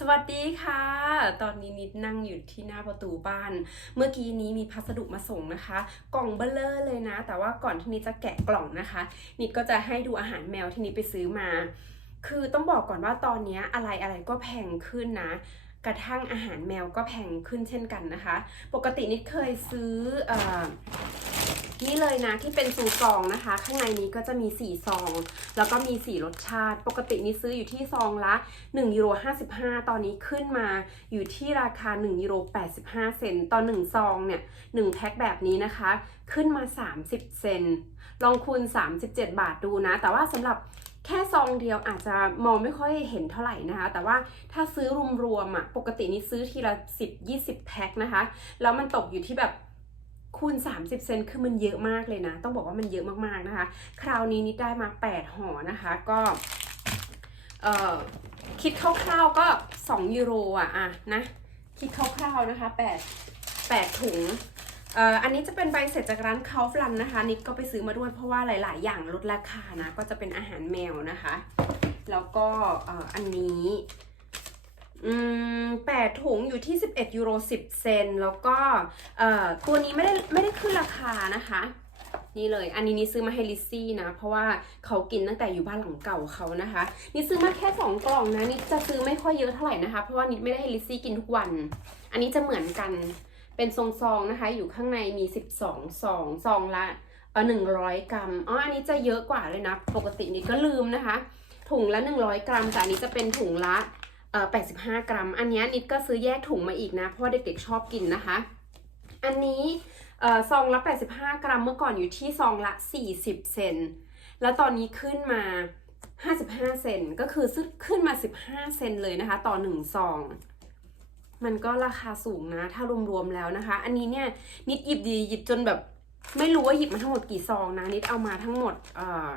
สวัสดีค่ะ ตอนนี้นิดนั่งอยู่ที่หน้าประตูบ้าน เมื่อกี้นี้มีพัสดุมาส่งนะคะ กล่องเบลเลอร์เลยนะ แต่ว่าก่อนที่นิดจะแกะกล่องนะคะ นิดก็จะให้ดูอาหารแมวที่นิดไปซื้อมา คือต้องบอกก่อนว่าตอนนี้อะไรอะไรก็แพงขึ้นนะ กระทั่งอาหารแมวก็แพงขึ้นเช่นกันนะคะ ปกตินิดเคยซื้ออ นี่เลยนะที่เป็นซูซองนะคะ ข้างในนี้ก็จะมี 4 ซอง แล้วก็มี 4 รสชาติ ปกตินี่ซื้ออยู่ที่ซองละ1ยูโร55 ตอนนี้ขึ้นมาอยู่ที่ราคา1ยูโร85 เซนต์ต่อ 1 ซองเนี่ย1แพ็คแบบนี้นะคะ ขึ้นมา 30 เซนต์ลองคูณ 37 บาทดูนะ แต่ว่าสำหรับแค่ซองเดียวอาจจะมองไม่ค่อยเห็นเท่าไหร่นะคะ แต่ว่าถ้าซื้อรวมๆอะปกตินี่ซื้อทีละ 10-20 แพ็คนะคะ แล้วมันตกอยู่ที่แบบ คูณ 30 เซนคือมันเยอะมากเลยนะ ต้องบอกว่ามันเยอะมากๆนะคะ คราวนี้นิดได้มา 8ห่อนะคะ ก็เอ่อคิดคร่าวๆก็ 2 ยูโรอะอะนะ คิดคร่าวๆนะคะ 8 8 ถุงเอ่ออันนี้จะเป็นใบเสร็จจากร้านคาฟลันนะคะนิดก็ไปซื้อมาด้วยเพราะว่าหลาย ๆ อย่างลดราคานะ ก็จะเป็นอาหารแมวนะคะ แล้วก็เอ่ออันนี้ แปดถุงอยู่ที่ 11 ยูโร 10 เซน แล้วก็ตัวนี้ไม่ได้ไม่ได้ขึ้นราคานะคะ นี่เลย อันนี้นี่ซื้อมาให้ลิซซี่นะ เพราะว่าเขากินตั้งแต่อยู่บ้านหลังเก่าเขานะคะ นี่ซื้อมาแค่สองกล่องนะ นี่จะซื้อไม่ค่อยเยอะเท่าไหร่นะคะ เพราะว่านิดไม่ได้ให้ลิซซี่กินทุกวัน อันนี้จะเหมือนกัน เป็นซองๆนะคะ อยู่ข้างในมี 12 ซอง ซองละเออ100กรัม อ๋อ อันนี้จะเยอะกว่าเลยนะ ปกตินี่ก็ลืมนะคะ ถุงละ 100 กรัมแต่อันนี้จะเป็นถุงละ 85 กรัม อันนี้นิดก็ซื้อแยกถุงมาอีกนะ เพราะว่าเด็กๆชอบกินนะคะ อันนี้ซองละ 85 กรัม เมื่อก่อนอยู่ที่ซองละ 40 เซน แล้วตอนนี้ขึ้นมา 55 เซน ก็คือซื้อขึ้นมา 15 เซนเลยนะคะ ต่อ 1 ซอง มันก็ราคาสูงนะ ถ้ารวมๆแล้วนะคะ อันนี้เนี่ยนิดหยิบดีหยิบจนแบบ ไม่รู้ว่าหยิบมาทั้งหมดกี่ซองนะ นิดเอามาทั้งหมดเอ่อ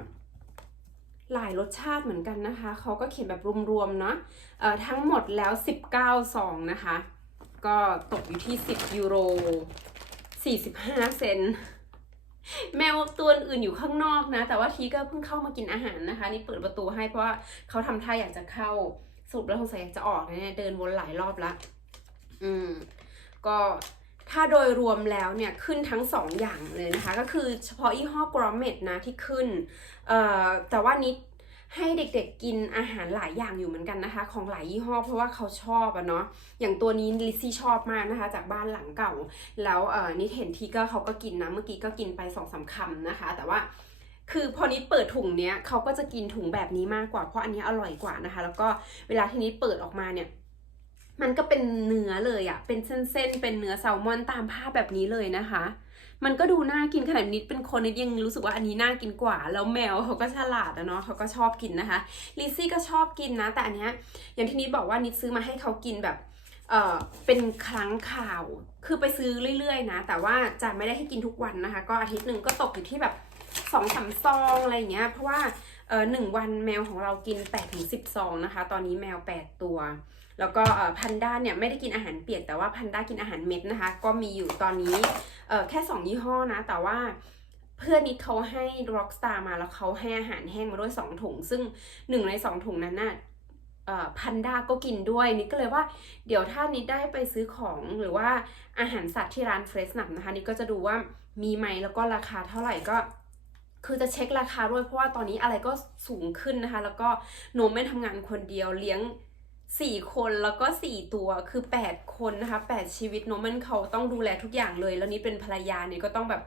หลายรสชาติเหมือนกันนะคะ เขาก็เขียนแบบรวมๆเนาะเอ่อทั้งหมดแล้ว 19ซองนะคะ ก็ตกอยู่ที่ 10 ยูโร 45 เซนแมวตัวอื่นอยู่ข้างนอกนะ แต่ว่าทีก็เพิ่งเข้ามากินอาหารนะคะ นี่เปิดประตูให้เพราะว่าเขาทำท่าอยากจะเข้าสรุปแล้วสงสัยอยากจะออกนะเนี่ยเดินวนหลายรอบละ อืม ก็ ถ้าโดยรวมแล้วเนี่ยขึ้นทั้งสองอย่างเลยนะคะ ก็คือเฉพาะยี่ห้อกรอมเมดนะที่ขึ้นแต่ว่านิดให้เด็กๆกินอาหารหลายอย่างอยู่เหมือนกันนะคะ ของหลายยี่ห้อเพราะว่าเขาชอบอะเนาะอย่างตัวนี้ลิซซี่ชอบมากนะคะ จากบ้านหลังเก่า แล้วเออนิดเห็นทีก็เขาก็กินนะเมื่อกี้ก็กินไปสองสามคำนะคะ แต่ว่าคือพอนิดเปิดถุงเนี้ยเขาก็จะกินถุงแบบนี้มากกว่าเพราะอันนี้อร่อยกว่านะคะ แล้วก็เวลาที่นิดเปิดออกมาเนี่ย มันก็เป็นเนื้อเลยอะเป็นเส้นๆ เป็นเนื้อแซลมอนตามภาพแบบนี้เลยนะคะ มันก็ดูน่ากินขนาดนิดเป็นคนนิดยังรู้สึกว่าอันนี้น่ากินกว่า แล้วแมวเขาก็ฉลาดอะเนาะเขาก็ชอบกินนะคะ ลิซซี่ก็ชอบกินนะ แต่อันเนี้ยอย่างที่นิดบอกว่านิดซื้อมาให้เขากินแบบเออเป็นครั้งข่าว คือไปซื้อเรื่อยๆนะ แต่ว่าจะไม่ได้ให้กินทุกวันนะคะ ก็อาทิตย์หนึ่งก็ตกอยู่ที่แบบสองสามซองอะไรอย่างเงี้ย เพราะว่าเออหนึ่งวันแมวของเรากิน8ปดถึงสิบซองนะคะ ตอนนี้แมว8ตัว แล้วก็พันด้าเนี่ยไม่ได้กินอาหารเปียกแต่ว่าพันด้ากินอาหารเม็ดนะคะ ก็มีอยู่ตอนนี้แค่ 2 ยี่ห้อนะ แต่ว่าเพื่อนนิดเขาให้ Rockstar มาแล้วเขาให้อาหารแห้งมาด้วย 2 ถุง ซึ่งหนึ่งใน 2 ถุงนั้นน่ะพันด้าก็กินด้วยนิดก็เลยว่าเดี๋ยวถ้านิดได้ไปซื้อของหรือว่าอาหารสัตว์ที่ร้านเฟรชหนับนะคะนิดก็จะดูว่ามีไหมแล้วก็ราคาเท่าไหร่ก็ คือจะเช็คราคาด้วยเพราะว่าตอนนี้อะไรก็สูงขึ้นนะคะ แล้วก็โนมไม่ทำงานคนเดียวเลี้ยง สี่คนแล้วก็สี่ตัวคือแปดคนนะคะแปดชีวิตโนมันเขาต้องดูแลทุกอย่างเลย แล้วนี่เป็นภรรยาเนี่ยก็ต้องแบบ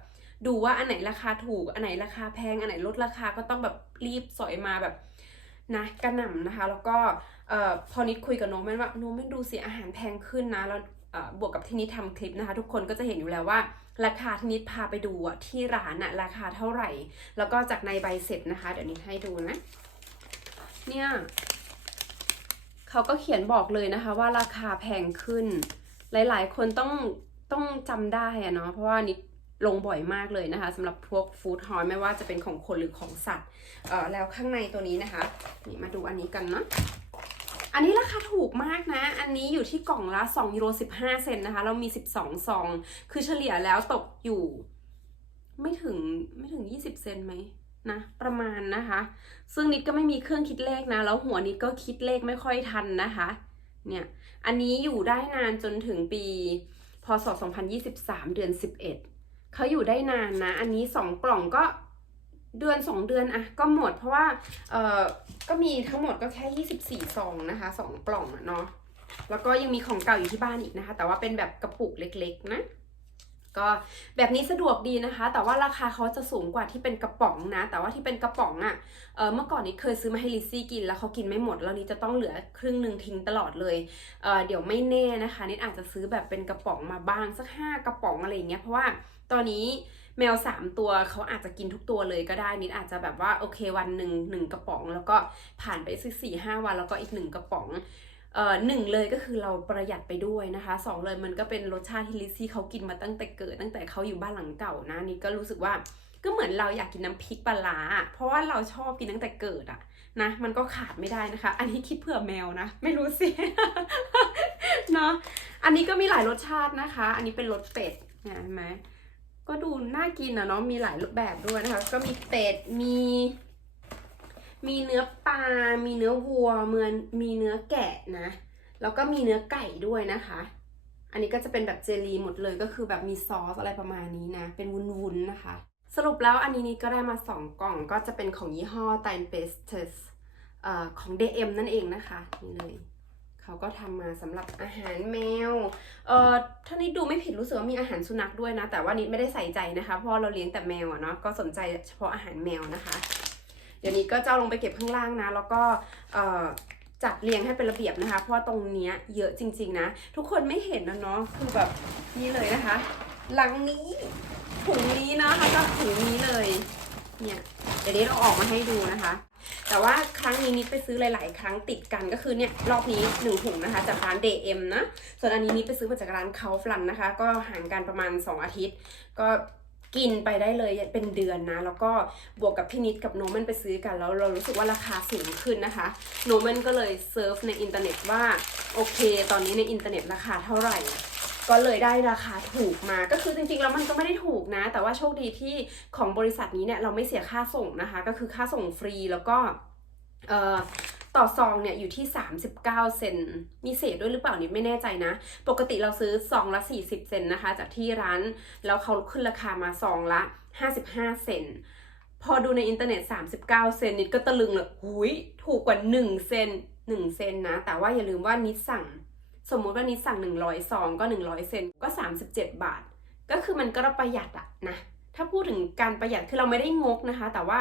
ดูว่าอันไหนราคาถูก อันไหนราคาแพง อันไหนลดราคาก็ต้องแบบรีบสอยมาแบบนะกระหน่ำนะคะ แล้วก็เอ่อพอนิดคุยกับโนมันว่าโนมันดูสิอาหารแพงขึ้นนะแล้วบวกกับที่นิดทำคลิปนะคะ ทุกคนก็จะเห็นอยู่แล้วว่า ราคาที่นิดพาไปดูอะที่ร้านอะราคาเท่าไหร่ แล้วก็จากในใบเสร็จนะคะ เดี๋ยวนิดให้ดูนะ เนี่ย เขาก็เขียนบอกเลยนะคะว่าราคาแพงขึ้น หลายๆ คนต้องต้องจำได้อะเนาะเพราะว่านิดลงบ่อยมากเลยนะคะสำหรับพวกฟู้ดฮอลไม่ว่าจะเป็นของคนหรือของสัตว์เอ่อแล้วข้างในตัวนี้นะคะนี่มาดูอันนี้กันเนาะอันนี้ราคาถูกมากนะ อันนี้อยู่ที่กล่องละ2ยูโร15 เซนนะคะ เรามี 12 ซอง คือเฉลี่ยแล้วตกอยู่ ไม่ถึงไม่ถึง 20 เซนไหม นะประมาณนะคะ ซึ่งนิดก็ไม่มีเครื่องคิดเลขนะ แล้วหัวนิดก็คิดเลขไม่ค่อยทันนะคะ เนี่ยอันนี้อยู่ได้นานจนถึงปี พศ 2023 เดือน 11เขาอยู่ได้นานนะ อันนี้ 2 กล่องก็เดือน 2 เดือนอะก็หมดเพราะว่าเออก็มีทั้งหมดก็แค่ 24ซองนะคะ 2 กล่องอะเนาะแล้วก็ยังมีของเก่าอยู่ที่บ้านอีกนะคะ แต่ว่าเป็นแบบกระปุกเล็กๆนะ ก็แบบนี้สะดวกดีนะคะ แต่ว่าราคาเขาจะสูงกว่าที่เป็นกระป๋องนะ แต่ว่าที่เป็นกระป๋องอะ่ะเออเมื่อก่อนนี้เคยซื้อมาให้ลิซซี่กิน แล้วเขากินไม่หมด แล้วนี้จะต้องเหลือครึ่งหนึ่งทิ้งตลอดเลยเออเดี๋ยวไม่แน่นะคะนิดอาจจะซื้อแบบเป็นกระป๋องมาบ้างสักห้ากระป๋องอะไรอย่างเงี้ย เพราะว่าตอนนี้แมวสามตัวเขาอาจจะกินทุกตัวเลยก็ได้นิดอาจจะแบบว่าโอเควันหนึ่งหนึ่งกระป๋อง แล้วก็ผ่านไปสักสี่ห้าวันแล้วก็อีกหนึ่งกระป๋อง หนึ่งเลยก็คือเราประหยัดไปด้วยนะคะสองเลยมันก็เป็นรสชาติที่ลิซซี่เขากินมาตั้งแต่เกิด ตั้งแต่เขาอยู่บ้านหลังเก่านะนี่ก็รู้สึกว่าก็เหมือนเราอยากกินน้ำพริกปลาร้าเพราะว่าเราชอบกินตั้งแต่เกิดอะนะมันก็ขาดไม่ได้นะคะ อันนี้คิดเผื่อแมวนะ ไม่รู้สิ เนาะอันนี้ก็มีหลายรสชาตินะคะ อันนี้เป็นรสเป็ดเนี่ยเห็นไหมก็ดูน่ากินนะเนาะมีหลายรูปแบบด้วยนะคะ ก็มีเป็ดมี มีเนื้อปลา มีเนื้อวัวเมือนมีเนื้อแกะนะ แล้วก็มีเนื้อไก่ด้วยนะคะ อันนี้ก็จะเป็นแบบเจลีหมดเลยก็คือแบบมีซอสอะไรประมาณนี้นะ เป็นวุ้นๆนะคะ สรุปแล้วอันนี้นี่ก็ได้มา 2 กล่องก็จะเป็นของยี่ห้อ t i n p e s t e s อ่อของ DM นั่นเองนะคะนี่เลยเขาก็ทำมาสำหรับอาหารแมว เอ่อถ้านิดดูไม่ผิดรู้สึกว่ามีอาหารสุนัขด้วยนะ แต่ว่านิดไม่ได้ใส่ใจนะคะ เพราะเราเลี้ยงแต่แมวอะเนาะ ก็สนใจเฉพาะอาหารแมวนะคะ ดี๋ยวนี้ก็จะเอาลงไปเก็บข้างล่างนะ แล้วก็จัดเรียงให้เป็นระเบียบนะคะ เพราะตรงเนี้ยเยอะจริง ๆ นะ ทุกคนไม่เห็นนะเนาะคือแบบนี่เลยนะคะหลังนี้ถุงนี้นะแล้วก็ถุงนี้เลยเนี่ยเดี๋ยวนี้เราออกมาให้ดูนะคะ แต่ว่าครั้งนี้นิดไปซื้อหลาย ๆ ครั้งติดกันก็คือเนี่ยรอบนี้หนึ่งถุงนะคะ จากร้าน DM นะ ส่วนอันนี้นิดไปซื้อมาจากร้านเคาฟลันนะคะ ก็ห่างกันประมาณ 2 อาทิตย์ ก็ กินไปได้เลยเป็นเดือนนะ แล้วก็บวกกับพี่นิดกับโนมันไปซื้อกันแล้วเรารู้สึกว่าราคาสูงขึ้นนะคะโนมันก็เลยเซิร์ฟในอินเทอร์เน็ตว่าโอเค ตอนนี้ในอินเทอร์เน็ตราคาเท่าไหร่ก็เลยได้ราคาถูกมา ก็คือจริงๆ แล้วมันก็ไม่ได้ถูกนะ แต่ว่าโชคดีที่ของบริษัทนี้เนี่ยเราไม่เสียค่าส่งนะคะ ก็คือค่าส่งฟรีแล้วก็ ต่อซองเนี่ยอยู่ที่ 39 เซน มีเศษด้วยหรือเปล่านิดไม่แน่ใจนะ ปกติเราซื้อซองละ 40 เซนนะคะ จากที่ร้าน แล้วเขาขึ้นราคามาซองละ 55 เซน พอดูในอินเทอร์เน็ต 39 เซนนิดก็ตะลึงเลยหุยถูกกว่า 1 เซน 1 เซนนะ แต่ว่าอย่าลืมว่านิดสั่ง สมมุติว่านิดสั่ง 100 ซองก็ 100 เซน ก็ 37 บาท ก็คือมันก็ประหยัดอะนะ ถ้าพูดถึงการประหยัดคือเราไม่ได้งกนะคะ แต่ว่า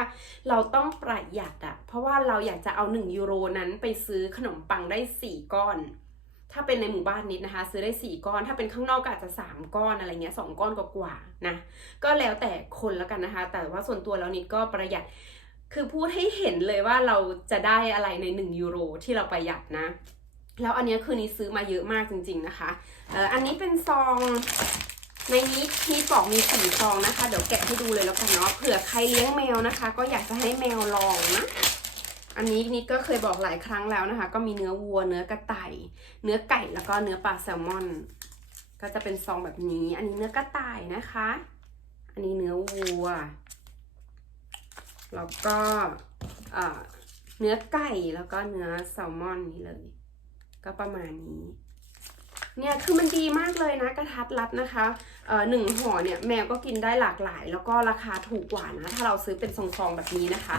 เราต้องประหยัดอะเพราะว่าเราอยากจะเอา 1 ยูโรนั้นไปซื้อขนมปังได้ 4 ก้อน ถ้าเป็นในหมู่บ้านนิดนะคะ ซื้อได้ 4 ก้อน ถ้าเป็นข้างนอกก็อาจจะ 3 ก้อนอะไรเงี้ย2ก้อนกว่าๆนะก็แล้วแต่คนแล้วกันนะคะ แต่ว่าส่วนตัวแล้วนิดก็ประหยัดคือพูดให้เห็นเลยว่าเราจะได้อะไรใน 1 ยูโรที่เราประหยัดนะ แล้วอันนี้คือนี้ซื้อมาเยอะมากจริง ๆนะคะอออันนี้เป็นซอง ในนี้มีกล่องมีสี่ซองนะคะ เดี๋ยวแกะให้ดูเลยแล้วกันเนาะเผื่อใครเลี้ยงแมวนะคะ ก็อยากจะให้แมวลองนะ อันนี้นิดก็เคยบอกหลายครั้งแล้วนะคะ ก็มีเนื้อวัว เนื้อกระต่าย เนื้อไก่แล้วก็เนื้อปลาแซลมอน ก็จะเป็นซองแบบนี้ อันนี้เนื้อกระต่ายนะคะ อันนี้เนื้อวัว แล้วก็เอ่อเนื้อไก่แล้วก็เนื้อแซลมอนนี่เลย ก็ประมาณนี้ เนี่ยคือมันดีมากเลยนะกระทัดรัดนะคะเอ่อหนึ่งห่อเนี่ยแมวก็กินได้หลากหลาย แล้วก็ราคาถูกกว่านะ ถ้าเราซื้อเป็นซองๆแบบนี้นะคะ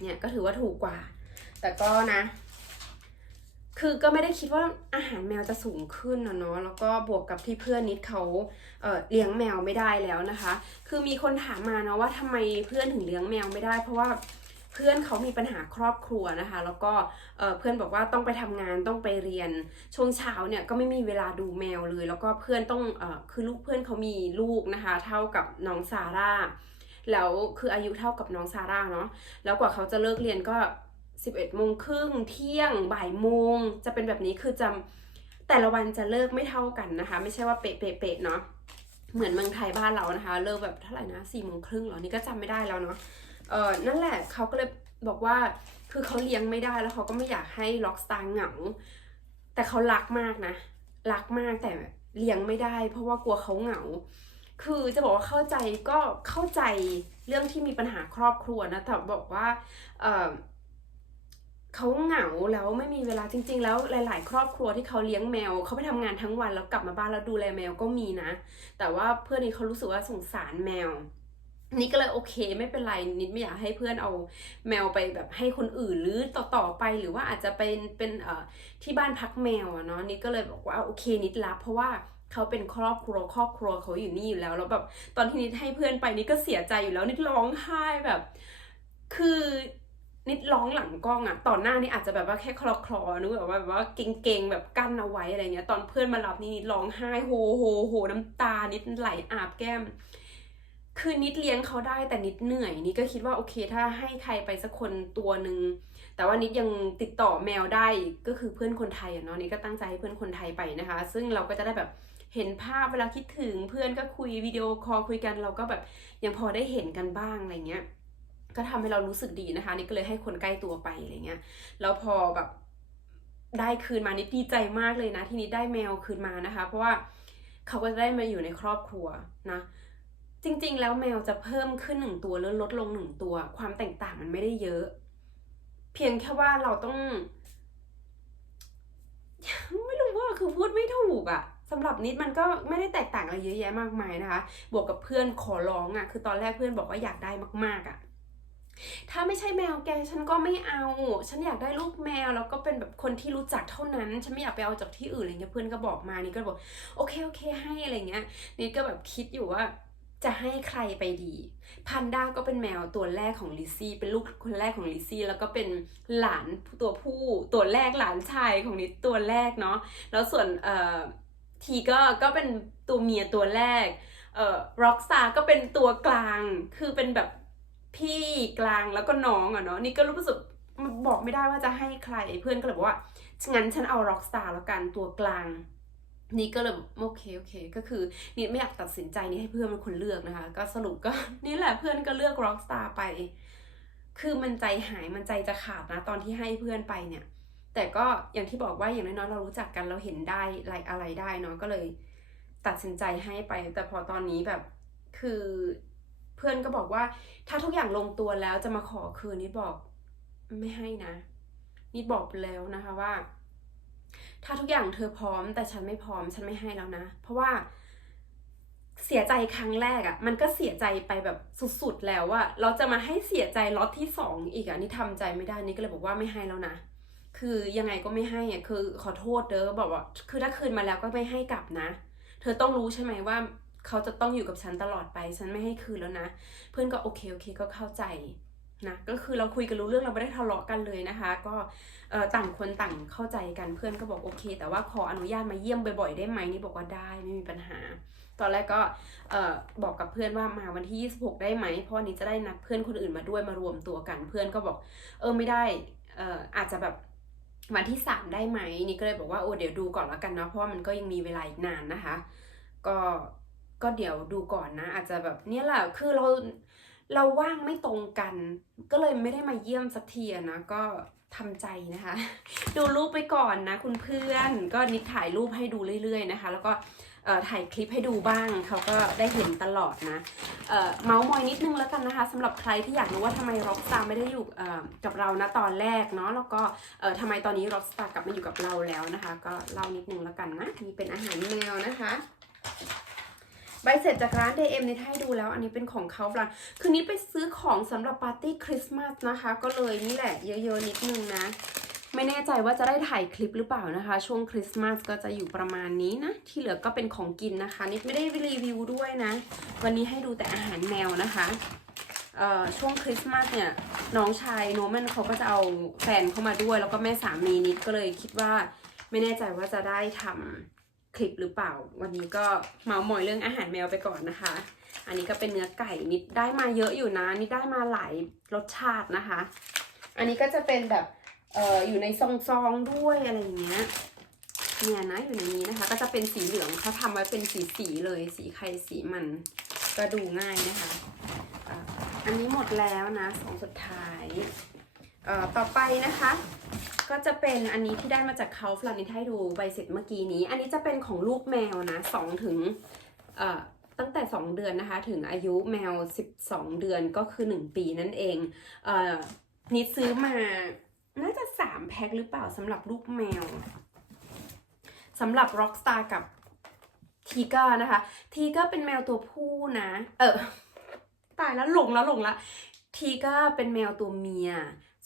เนี่ยก็ถือว่าถูกกว่า แต่ก็นะ คือก็ไม่ได้คิดว่าอาหารแมวจะสูงขึ้นนะเนาะแล้วก็บวกกับที่เพื่อนนิดเขาเอ่อเลี้ยงแมวไม่ได้แล้วนะคะ คือมีคนถามมาเนาะว่าทำไมเพื่อนถึงเลี้ยงแมวไม่ได้ เพราะว่า เพื่อนเขามีปัญหาครอบครัวนะคะ แล้วก็เพื่อนบอกว่าต้องไปทำงานต้องไปเรียน ช่วงเช้าเนี่ยก็ไม่มีเวลาดูแมวเลย แล้วก็เพื่อนต้องอคือลูกเพื่อนเขามีลูกนะคะ เท่ากับน้องซาร่าแล้วคืออายุเท่ากับน้องซาร่าเนาะแล้วกว่าเขาจะเลิกเรียนก็ 11โมงครึ่งเที่ยงบ่ายโมงจะเป็นแบบนี้คือจะแต่ละวันจะเลิกไม่เท่ากันนะคะ ไม่ใช่ว่าเป๊ะเป๊ะเนาะเหมือนเมืองไทยบ้านเรานะคะ เลิกแบบเท่าไหร่นะสี่โมงครึ่งหรอนี่ก็จำไม่ได้แล้วเนาะ เออนั่นแหละเขาก็เลยบอกว่าคือเขาเลี้ยงไม่ได้แล้วเขาก็ไม่อยากให้ล็อกสตาร์เหงา แต่เขารักมากนะ รักมากแต่เลี้ยงไม่ได้ เพราะว่ากลัวเขาเหงา คือจะบอกว่าเข้าใจก็เข้าใจเรื่องที่มีปัญหาครอบครัวนะแต่บอกว่าเออเขาเหงาแล้วไม่มีเวลาจริง ๆ แล้วหลาย ๆ ครอบครัวที่เขาเลี้ยงแมวเขาไปทำงานทั้งวันแล้วกลับมาบ้านแล้วดูแลแมวก็มีนะ แต่ว่าเพื่อนนี่เขารู้สึกว่าสงสารแมว นี่ก็เลยโอเคไม่เป็นไรนิดไม่อยากให้เพื่อนเอาแมวไปแบบให้คนอื่นหรือต่อๆไปหรือว่าอาจจะเป็นเป็นเอ่อที่บ้านพักแมวอะเนาะนิดก็เลยบอกว่าโอเคนิดรับ เพราะว่าเขาเป็นครอบครัวครอบครัวเขาอยู่นี่อยู่แล้วแล้วแบบตอนที่นิดให้เพื่อนไปนิดก็เสียใจอยู่แล้วนิดร้องไห้แบบ คือนิดร้องหลังกล้องอะตอนหน้านี่อาจจะแบบว่าแค่คลอคลอนึกแบบว่าแบบว่าเก่งๆแบบกั้นเอาไว้อะไรเงี้ย ตอนเพื่อนมารับนี่นิดร้องไห้โฮโฮโฮน้ำตานิดไหลอาบแก้ม คือนิดเลี้ยงเขาได้แต่นิดเหนื่อยนิดก็คิดว่าโอเค ถ้าให้ใครไปสักคนตัวหนึ่งแต่ว่านิดยังติดต่อแมวได้ก็คือเพื่อนคนไทยเนาะนิดก็ตั้งใจให้เพื่อนคนไทยไปนะคะ ซึ่งเราก็จะได้แบบเห็นภาพเวลาคิดถึงเพื่อนก็คุยวิดีโอคอลคุยกันเราก็แบบยังพอได้เห็นกันบ้างอะไรเงี้ยก็ทำให้เรารู้สึกดีนะคะนี่ก็เลยให้คนใกล้ตัวไปอะไรเงี้ยแล้วพอแบบได้คืนมานิดดีใจมากเลยนะที่นิดได้แมวคืนมานะคะ เพราะว่าเขาก็จะได้มาอยู่ในครอบครัวนะ จริง ๆ แล้วแมวจะเพิ่มขึ้นหนึ่งตัวหรือลดลงหนึ่งตัว ความแตกต่างมันไม่ได้เยอะ เพียงแค่ว่าเราต้อง ไม่รู้ว่าคือพูดไม่ถูกอะสำหรับนิดมันก็ไม่ได้แตกต่างอะไรเยอะแยะมากมายนะคะ บวกกับเพื่อนขอร้องอะคือตอนแรกเพื่อนบอกว่าอยากได้มาก ๆอะถ้าไม่ใช่แมวแกฉันก็ไม่เอา ฉันอยากได้ลูกแมวแล้วก็เป็นแบบคนที่รู้จักเท่านั้น ฉันไม่อยากไปเอาจากที่อื่นอะไรเงี้ยเพื่อนก็บอกมานี่ก็บอกโอเคโอเคให้อะไรเงี้ยนิดก็แบบคิดอยู่ว่า จะให้ใครไปดีพันด้าก็เป็นแมวตัวแรกของลิซี่เป็นลูกคนแรกของลิซี่แล้วก็เป็นหลานตัวผู้ตัวแรกหลานชายของนิดตัวแรกเนาะแล้วส่วนเอ่อทีก็ก็เป็นตัวเมียตัวแรกเอ่อร็อกซาก็เป็นตัวกลางคือเป็นแบบพี่กลางแล้วก็น้องอะเนาะนี่ก็รู้สึกบอกไม่ได้ว่าจะให้ใครเพื่อนก็เลยบอกว่างั้นฉันเอาร็อกสตาร์แล้วกันตัวกลาง นี่ก็เลยโอเคโอเค ก็คือนี่ไม่อยากตัดสินใจนี่ให้เพื่อนเป็นคนเลือกนะคะ ก็สรุปก็นี่แหละเพื่อนก็เลือก Rockstar ไป คือมันใจหายมันใจจะขาดนะตอนที่ให้เพื่อนไปเนี่ย แต่ก็อย่างที่บอกว่าอย่างน้อยๆเรารู้จักกันเราเห็นได้อะไรอะไรได้เนาะก็เลย ตัดสินใจให้ไป แต่พอตอนนี้แบบคือเพื่อนก็บอกว่า ถ้าทุกอย่างลงตัวแล้วจะมาขอคืนนี่บอกไม่ให้นะ นี่บอกแล้วนะคะว่า ถ้าทุกอย่างเธอพร้อม แต่ฉันไม่พร้อม ฉันไม่ให้แล้วนะ เพราะว่าเสียใจครั้งแรกอะ่ะ มันก็เสียใจไปแบบสุดๆแล้วว่าเราจะมาให้เสียใจล็อตที่สองอีกอะ่ะนี่ทำใจไม่ได้นี่ก็เลยบอกว่าไม่ให้แล้วนะ คือยังไงก็ไม่ให้อะคือขอโทษเด้อบอกว่า คือถ้าคืนมาแล้วก็ไม่ให้กลับนะ เธอต้องรู้ใช่ไหมว่าเขาจะต้องอยู่กับฉันตลอดไป ฉันไม่ให้คืนแล้วนะ เพื่อนก็โอเคโอเคก็เข้าใจ นะก็คือเราคุยกันรู้เรื่องเราไม่ได้ทะเลาะกันเลยนะคะ ก็ต่างคนต่างเข้าใจกันเพื่อนก็บอกโอเค แต่ว่าขออนุญาตมาเยี่ยมบ่อยๆได้ไหมนี่บอกว่าได้ไม่มีปัญหา ตอนแรกก็บอกกับเพื่อนว่ามาวันที่ 26 ได้ไหมเพราะวันนี้จะได้นัดเพื่อนคนอื่นมาด้วยมารวมตัวกันเพื่อนก็บอก เออไม่ได้เอ่อาจจะแบบวันที่ 3 ได้ไหมนี่ก็เลยบอกว่าโอ้เดี๋ยวดูก่อนแล้วกันเนาะเพราะว่ามันก็ยังมีเวลาอีกนานนะคะ ก็ก็เดี๋ยวดูก่อนนะ อาจจะแบบเนี่ยแหละคือเรา เราว่างไม่ตรงกัน ก็เลยไม่ได้มาเยี่ยมสักทีนะก็ทำใจนะคะ ดูรูปไปก่อนนะคุณเพื่อนก็นิดถ่ายรูปให้ดูเรื่อย ๆนะคะ แล้วก็ถ่ายคลิปให้ดูบ้างเขาก็ได้เห็นตลอดนะเเมาส์มอยนิดนึงแล้วกันนะคะสำหรับใครที่อยากรู้ว่าทำไมร็อกสตาร์ไม่ได้อยู่กับเรานะตอนแรกเนาะแล้วก็ทำไมตอนนี้ร็อกสตาร์กลับมาอยู่กับเราแล้วนะคะ ก็เล่านิดนึงแล้วกันนะนี่เป็นอาหารแมวนะคะ ใบเสร็จจากร้าน DM ในให้ดูแล้ว อันนี้เป็นของเขาปลาคือนี้ไปซื้อของสำหรับปาร์ตี้คริสต์มาสนะคะ ก็เลยนี่แหละเยอะๆนิดนึงนะ ไม่แน่ใจว่าจะได้ถ่ายคลิปหรือเปล่านะคะ ช่วงคริสต์มาสก็จะอยู่ประมาณนี้นะ ที่เหลือก็เป็นของกินนะคะนิดไม่ได้รีวิวด้วยนะ วันนี้ให้ดูแต่อาหารแมวนะคะเอ่อช่วงคริสต์มาสเนี่ยน้องชายโนแมนเขาก็จะเอาแฟนเข้ามาด้วย แล้วก็แม่สามีนิดก็เลยคิดว่าไม่แน่ใจว่าจะได้ทำ คลิปหรือเปล่า วันนี้ก็เมาส์มอยเรื่องอาหารแมวไปก่อนนะคะ อันนี้ก็เป็นเนื้อไก่นิดได้มาเยอะอยู่นะนิดได้มาหลายรสชาตินะคะ อันนี้ก็จะเป็นแบบเอ่ออยู่ในซองๆด้วยอะไรอย่างเงี้ยเนี่ยนะอยู่ในนี้นะคะ ก็จะเป็นสีเหลืองเขาทำไว้เป็นสีสีเลยสีใครสีมันก็ดูง่ายนะคะอะอันนี้หมดแล้วนะสองสุดท้ายเอ่อต่อไปนะคะ ก็จะเป็นอันนี้ที่ได้มาจากเขาฟลานิทให้ดูใบเสร็จเมื่อกี้นี้ อันนี้จะเป็นของลูกแมวนะสองถึงตั้งแต่ 2 เดือนนะคะ ถึงอายุแมว 12 เดือนก็คือ 1 ปีนั่นเองเออนิดซื้อมาน่าจะสามแพ็คหรือเปล่าสำหรับลูกแมวสำหรับ Rockstar กับทีเกอร์นะคะ ทีเกอร์เป็นแมวตัวผู้นะ เออ ตายแล้วหลงแล้วหลงละทีเกอร์เป็นแมวตัวเมีย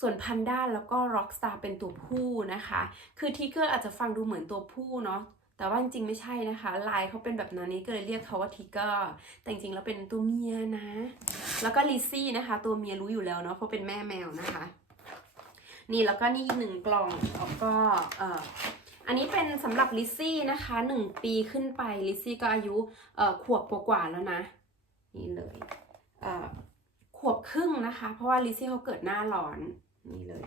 ส่วนพันด้าแล้วก็ Rockstar เป็นตัวผู้นะคะ คือทีเกอร์อาจจะฟังดูเหมือนตัวผู้เนาะแต่ว่าจริงๆไม่ใช่นะคะลายเขาเป็นแบบนั้นนี้ก็เลยเรียกเขาว่าทีเกอร์แต่จริงๆแล้วเป็นตัวเมียนะ แล้วก็ลิซซี่นะคะ ตัวเมียรู้อยู่แล้วเนาะเพราะเป็นแม่แมวนะคะ นี่แล้วก็นี่อีกหนึ่งกล่องแล้วก็เอ่ออันนี้เป็นสำหรับลิซซี่นะคะหนึ่งปีขึ้นไปลิซซี่ก็อายุเอ่อขวบกว่าๆแล้วนะ นี่เลยเอ่อขวบครึ่งนะคะ เพราะว่าลิซซี่เขาเกิดหน้าร้อน นี่เลย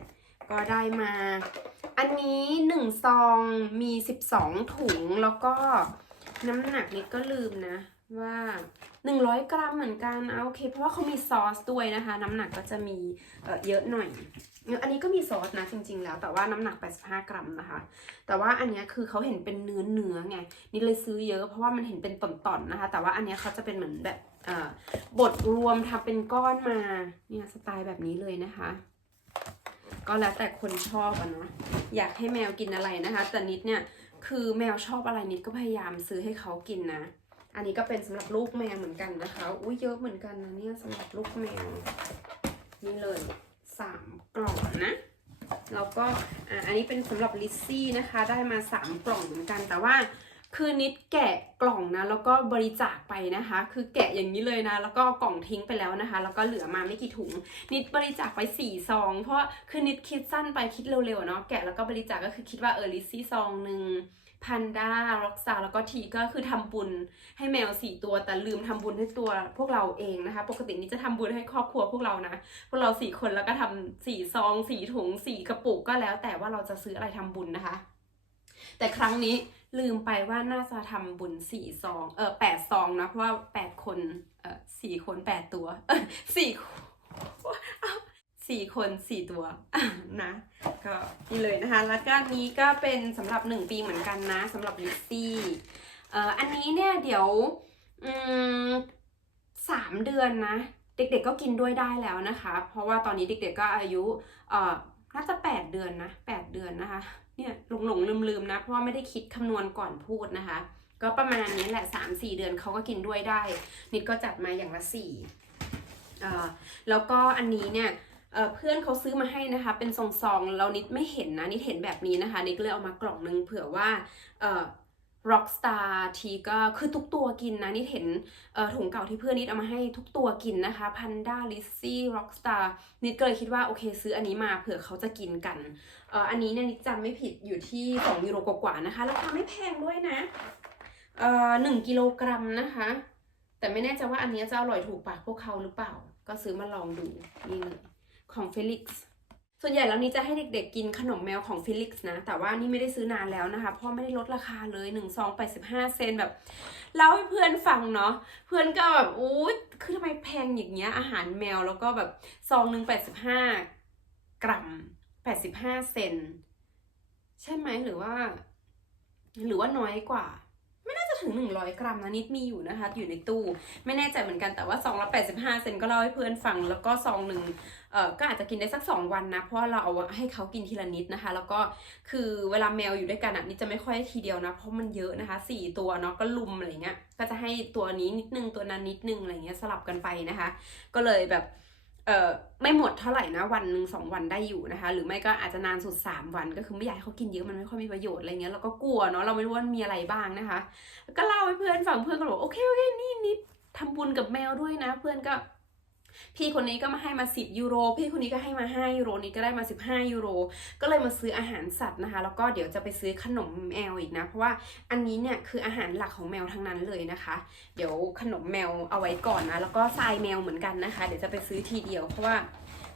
ก็ได้มา อันนี้หนึ่งซองมีสิบสองถุงแล้วก็น้ำหนักนี่ก็ลืมนะ ว่า100กรัมเหมือนกันเอะโอเค เพราะว่าเขามีซอสด้วยนะคะ น้ำหนักก็จะมีเยอะหน่อย อันนี้ก็มีซอสนะจริง ๆ แล้วแต่ว่าน้ำหนัก 85 กรัมนะคะ แต่ว่าอันนี้คือเขาเห็นเป็นเนื้อเนื้อไงนี่เลยซื้อเยอะเพราะว่ามันเห็นเป็นต่อนๆนะคะ แต่ว่าอันนี้เขาจะเป็นเหมือนแบบเอ่อบดรวมทำเป็นก้อนมาเนี่ยสไตล์แบบนี้เลยนะคะ ก็แล้วแต่คนชอบอะเนาะอยากให้แมวกินอะไรนะคะ แต่นิดเนี่ยคือแมวชอบอะไรนิดก็พยายามซื้อให้เขากินนะ อันนี้ก็เป็นสำหรับลูกแมวเหมือนกันนะคะอุ้ยเยอะเหมือนกันนะเนี่ยสำหรับลูกแมวนี่เลยสามกล่องนะแล้วก็อ่าอันนี้เป็นสำหรับลิซซี่นะคะ ได้มาสามกล่องเหมือนกันแต่ว่า คือนิดแกะกล่องนะแล้วก็บริจาคไปนะคะ คือแกะอย่างนี้เลยนะ แล้วก็กล่องทิ้งไปแล้วนะคะ แล้วก็เหลือมาไม่กี่ถุง นิดบริจาคไปสี่ซอง เพราะคือนิดคิดสั้นไปคิดเร็วๆเนาะแกะแล้วก็บริจาคก็คือคิดว่าเออลิซี่ซองหนึ่งพันด้าร็อกซาแล้วก็ทีก็คือทำบุญให้แมวสี่ตัว แต่ลืมทำบุญให้ตัวพวกเราเองนะคะ ปกตินี้จะทำบุญให้ครอบครัวพวกเรานะ พวกเราสี่คนแล้วก็ทำสี่ซองสี่ถุงสี่กระปุกก็แล้ว แต่ว่าเราจะซื้ออะไรทำบุญนะคะ แต่ครั้งนี้ ลืมไปว่าน่าจะทำบุญสี่ซอง เออแปดซองนะ เพราะว่าแปดคน เออสี่คนแปดตัวเออสี่คนอ้าวสี่คนสี่ตัวนะ ก็นี่เลยนะคะ แล้วก็นนี้ก็เป็นสำหรับหนึ่งปีเหมือนกันนะสำหรับลิซซี่เอ่ออันนี้เนี่ยเดี๋ยวอืมสามเดือนนะ เด็กๆก็กินด้วยได้แล้วนะคะ เพราะว่าตอนนี้เด็กๆก็อายุเอ่อน่าจะแปดเดือนนะแปดเดือนนะคะ เนี่ยหลงหลงลืมลืมๆนะ เพราะว่าไม่ได้คิดคำนวณก่อนพูดนะคะ ก็ประมาณนี้แหละสามสี่เดือนเขาก็กินด้วยได้ นิดก็จัดมาอย่างละสี่แล้วก็อันนี้เนี่ยเอ่อเพื่อนเขาซื้อมาให้นะคะ เป็นซองๆเรานิดไม่เห็นนะนิดเห็นแบบนี้นะคะนิดก็เลยเอามากล่องนึงเผื่อว่า เอ่อ Rockstar ทีก็คือทุกตัวกินนะนิดเห็นถุงเก่าที่เพื่อนนิดเอามาให้ทุกตัวกินนะคะ Panda Lizzie Rockstar นิดก็เลยคิดว่าโอเคซื้ออันนี้มาเผื่อเขาจะกินกันอ,อันนี้เนี่ยนิดจำไม่ผิดอยู่ที่ 2 ยูโรกว่าๆนะคะราคาไม่แพงด้วยนะหนึ่งกิโลกรัมนะคะ แต่ไม่แน่ใจว่าอันนี้จะอร่อยถูกปากพวกเขาหรือเปล่า ก็ซื้อมาลองดูนี่เลยของ Felix ส่วนใหญ่แล้วนี่จะให้เด็กๆกินขนมแมวของ Felix นะ แต่ว่านี่ไม่ได้ซื้อนานแล้วนะคะพราะไม่ได้ลดราคาเลย1ซอง85เซนแบบเล่าให้เพื่อนฟังเนาะเพื่อนก็แบบอู้คือทำไมแพงอย่างเงี้ยอาหารแมวแล้วก็แบบซองหนึ่ง85กรัม85เซนใช่ไหมหรือว่า หรือว่าน้อยกว่า ไม่น่าจะถึง 100 กรัมนะนิดมีอยู่นะคะ อยู่ในตู้ ไม่แน่ใจเหมือนกันแต่ว่าซองละ85 เซนก็เล่าให้เพื่อนฟัง แล้วก็ซองหนึ่งเออก็อาจจะกินได้สัก 2 วันนะ เพราะเราเอาให้เขากินทีละนิดนะคะ แล้วก็คือเวลาแมวอยู่ด้วยกันอะนี่จะไม่ค่อยทีเดียวนะ เพราะมันเยอะนะคะ 4 ตัวเนาะก็ลุมอะไรเงี้ยก็จะให้ตัวนี้นิดนึงตัวนั้นนิดนึงอะไรเงี้ยสลับกันไปนะคะ ก็เลยแบบ ไม่หมดเท่าไหร่นะวันหนึ่งสองวันได้อยู่นะคะ หรือไม่ก็อาจจะนานสุด 3 วันก็คือไม่อยากให้เขากินเยอะมันไม่ค่อยมีประโยชน์อะไรเงี้ยเราก็กลัวเนาะเราไม่รู้ว่ามีอะไรบ้างนะคะ ก็เล่าให้เพื่อนฟังเพื่อนก็บอกโอเคโอเคนี่นี่ทำบุญกับแมวด้วยนะ เพื่อนก็ พี่คนนี้ก็มาให้มา 10 ยูโร พี่คนนี้ก็ให้มา5ยูโรนี้ก็ได้มา 15 ยูโร ก็เลยมาซื้ออาหารสัตว์นะคะ แล้วก็เดี๋ยวจะไปซื้อขนมแมวอีกนะ เพราะว่าอันนี้เนี่ยคืออาหารหลักของแมวทั้งนั้นเลยนะคะ เดี๋ยวขนมแมวเอาไว้ก่อนนะ แล้วก็ทรายแมวเหมือนกันนะคะ เดี๋ยวจะไปซื้อทีเดียวเพราะว่า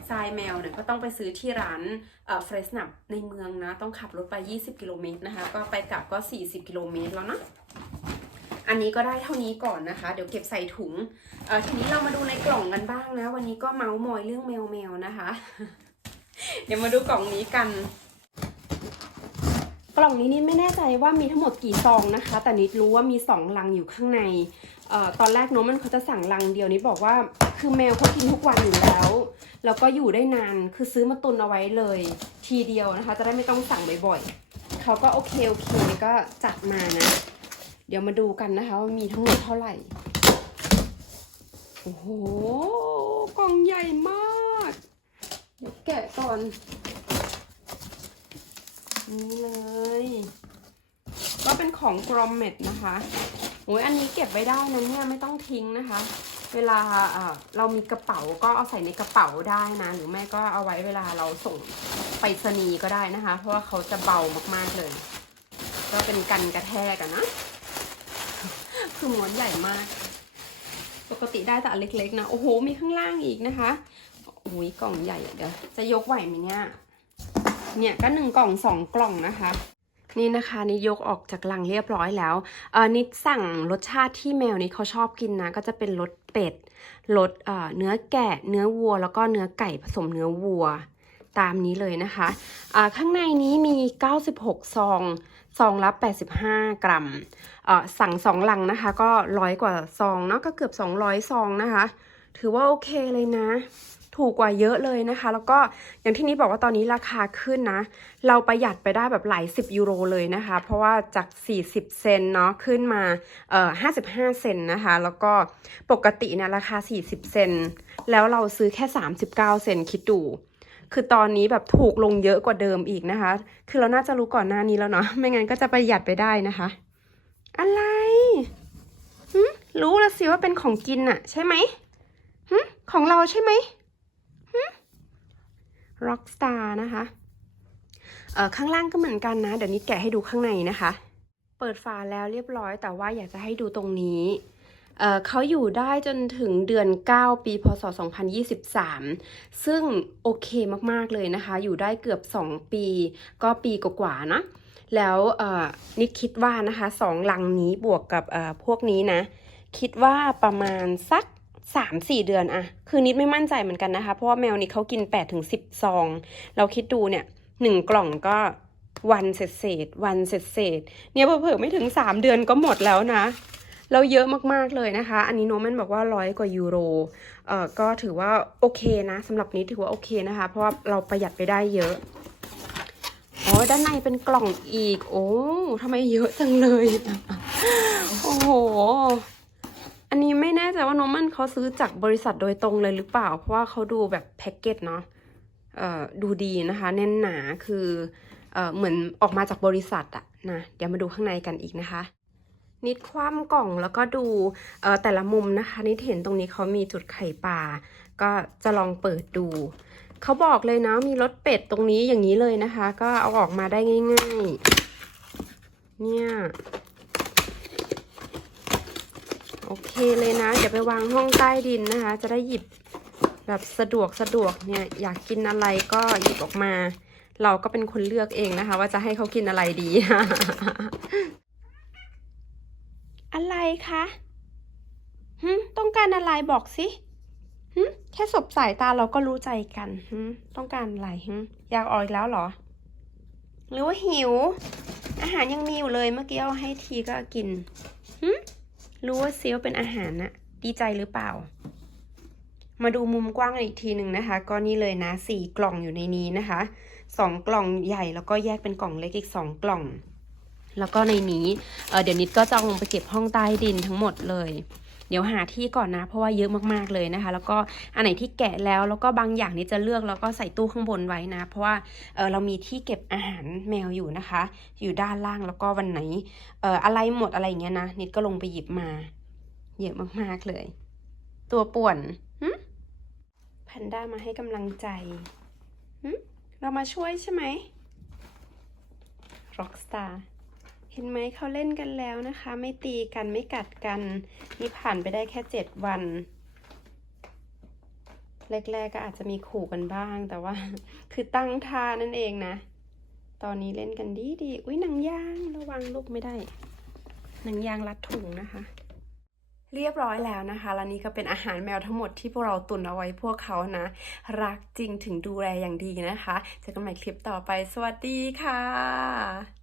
ทรายแมวเนี่ยก็ต้องไปซื้อที่ร้านเอ่อเฟรชนับในเมืองนะ ต้องขับรถไป 20 กิโลเมตรนะคะ ก็ไปกลับก็ 40 กิโลเมตรแล้วนะ อันนี้ก็ได้เท่านี้ก่อนนะคะ เดี๋ยวเก็บใส่ถุงเออทีนี้เรามาดูในกล่องกันบ้างนะ วันนี้ก็เมาส์มอยเรื่องแมวแมวๆนะคะ เดี๋ยวมาดูกล่องนี้กัน กล่องนี้นิดไม่แน่ใจว่ามีทั้งหมดกี่ซองนะคะ แต่นิดรู้ว่ามีสองลังอยู่ข้างในเอ่อตอนแรกเน้องมันเขาจะสั่งลังเดียวนิดบอกว่าคือแมวเขากินทุกวันอยู่แล้ว แล้วก็อยู่ได้นานคือซื้อมาตุนเอาไว้เลย ทีเดียวนะคะ จะได้ไม่ต้องสั่งบ่อยๆเขาก็โอเคโอเคก็จัดมานะ ดี๋ยวมาดูกันนะคะว่ามีทั้งหมดเท่าไหร่ โอ้โห กล่องใหญ่มาก เดี๋ยวแกะก่อน นี่เลย ก็เป็นของกรอมเมดนะคะโอ้ยอันนี้เก็บไว้ได้นะเนี่ยไม่ต้องทิ้งนะคะ เวลาเรามีกระเป๋าก็เอาใส่ในกระเป๋าได้นะ หรือไม่ก็เอาไว้เวลาเราส่งไปรษณีย์ก็ได้นะคะ เพราะว่าเขาจะเบามากๆเลย ก็เป็นกันกระแทกอะนะ คือม้วนใหญ่มาก ปกติได้แต่เล็กๆนะโอ้โหมีข้างล่างอีกนะคะโอ้ยกล่องใหญ่เดี๋ยวจะยกไหวไหมเนี่ยเนี่ยก็หนึ่งกล่องสองกล่องนะคะนี่นะคะนี่ยกออกจากลังเรียบร้อยแล้วเออนิดสั่งรสชาติที่แมวนี้เขาชอบกินนะ ก็จะเป็นรสเป็ดรสเอ่อเนื้อแกะ เนื้อวัว แล้วก็เนื้อไก่ผสมเนื้อวัว ตามนี้เลยนะคะอ่าข้างในนี้มี 96 ซอง ซองละ 85 กรัมเอ่อสั่งสองลังนะคะ ก็ร้อยกว่าซองเนาะก็เกือบ 200 ซองนะคะ ถือว่าโอเคเลยนะ ถูกกว่าเยอะเลยนะคะ แล้วก็อย่างที่นี้บอกว่าตอนนี้ราคาขึ้นนะ เราประหยัดไปได้แบบหลาย10ยูโรเลยนะคะ เพราะว่าจาก 40 เซนเนาะขึ้นมาเอ่อ55 เซนนะคะ แล้วก็ปกติเนี่ยราคา 40 เซนแล้วเราซื้อแค่ 39 เซนคิดดู คือตอนนี้แบบถูกลงเยอะกว่าเดิมอีกนะคะ คือเราน่าจะรู้ก่อนหน้านี้แล้วเนาะ ไม่งั้นก็จะประหยัดไปได้นะคะ อะไรหึรู้แล้วสิว่าเป็นของกินอะใช่ไหมหของเราใช่ไหมหึ Rockstar นะคะเอ่อข้างล่างก็เหมือนกันนะ เดี๋ยวนี้แกะให้ดูข้างในนะคะ เปิดฝาแล้วเรียบร้อยแต่ว่าอยากจะให้ดูตรงนี้ เขาอยู่ได้จนถึงเดือน 9 ปี พศ 2023 ซึ่งโอเคมากๆเลยนะคะ อยู่ได้เกือบ 2 ปี ก็ปีกว่าๆนะ แล้วนิดคิดว่านะคะสองลังนี้บวกกับพวกนี้นะ คิดว่าประมาณสัก3-4เดือนอะคือนิดไม่มั่นใจเหมือนกันนะคะ เพราะว่าแมวนี่เขากิน8-10ซอง เราคิดดูเนี่ยหนึ่งกล่องก็วันเศษเศษวันเศษเศษเนี่ยเผื่อไม่ถึง3เดือนก็หมดแล้วนะ เราเยอะมากๆเลยนะคะ อันนี้โนแมนบอกว่าร้อยกว่ายูโรเอ่อก็ถือว่าโอเคนะสำหรับนี้ถือว่าโอเคนะคะ เพราะว่าเราประหยัดไปได้เยอะอ๋อด้านในเป็นกล่องอีก โอ้ทำไมเยอะจังเลย โอ้โห อันนี้ไม่แน่ใจว่าโนมันเขาซื้อจากบริษัทโดยตรงเลยหรือเปล่า เพราะว่าเขาดูแบบแพ็กเกจเนาะเอ่อดูดีนะคะ แน่นหนาคือเอ่อเหมือนออกมาจากบริษัทอะนะ เดี๋ยวมาดูข้างในกันอีกนะคะ นิดคว่ำกล่องแล้วก็ดูเออแต่ละมุมนะคะนิดเห็นตรงนี้เขามีจุดไข่ปลาก็จะลองเปิดดู เขาบอกเลยนะมีรสเป็ดตรงนี้อย่างนี้เลยนะคะ ก็เอาออกมาได้ง่ายๆ เนี่ยโอเคเลยนะ เดี๋ยวไปวางห้องใต้ดินนะคะ จะได้หยิบแบบสะดวกสะดวกเนี่ยอยากกินอะไรก็หยิบออกมา เราก็เป็นคนเลือกเองนะคะ ว่าจะให้เขากินอะไรดี อะไรคะหึต้องการอะไรบอกสิหึแค่สบสายตาเราก็รู้ใจกันหึต้องการอะไรหึอยากออกอีกแล้วเหรอ หรือว่าหิว อาหารยังมีอยู่เลยเมื่อกี้เอาให้ทีก็กินหึรู้ว่าซีว่าเป็นอาหารนะดีใจหรือเปล่า มาดูมุมกว้างอีกทีหนึ่งนะคะ ก็นี่เลยนะสี่กล่องอยู่ในนี้นะคะสองกล่องใหญ่แล้วก็แยกเป็นกล่องเล็กอีกสองกล่อง แล้วก็ในนี้เเดี๋ยวนิดก็จะลงไปเก็บห้องใต้ดินทั้งหมดเลย เดี๋ยวหาที่ก่อนนะ เพราะว่าเยอะมากๆเลยนะคะ แล้วก็อันไหนที่แกะแล้วแล้วก็บางอย่างนี่จะเลือกแล้วก็ใส่ตู้ข้างบนไว้นะ เพราะว่าเเรามีที่เก็บอาหารแมวอยู่นะคะ อยู่ด้านล่างแล้วก็วันไหนออะไรหมดอะไรอย่างเงี้ยนะนิดก็ลงไปหยิบมา เยอะมากๆเลย ตัวป่วนแพนด้ามาให้กำลังใจเรามาช่วยใช่ไหม Rockstar เห็นไหมเขาเล่นกันแล้วนะคะ ไม่ตีกันไม่กัดกัน นี่ผ่านไปได้แค่เจ็ดวันแรกๆก็อาจจะมีขู่กันบ้าง แต่ว่า คือตั้งท่านั่นเองนะ ตอนนี้เล่นกันดีดีอุ้ยหนังยางระวังลูกไม่ได้หนังยางรัดถุงนะคะ เรียบร้อยแล้วนะคะ และนี่ก็เป็นอาหารแมวทั้งหมดที่พวกเราตุนเอาไว้พวกเขานะ รักจริงถึงดูแลอย่างดีนะคะ เจอกันใหม่คลิปต่อไป สวัสดีค่ะ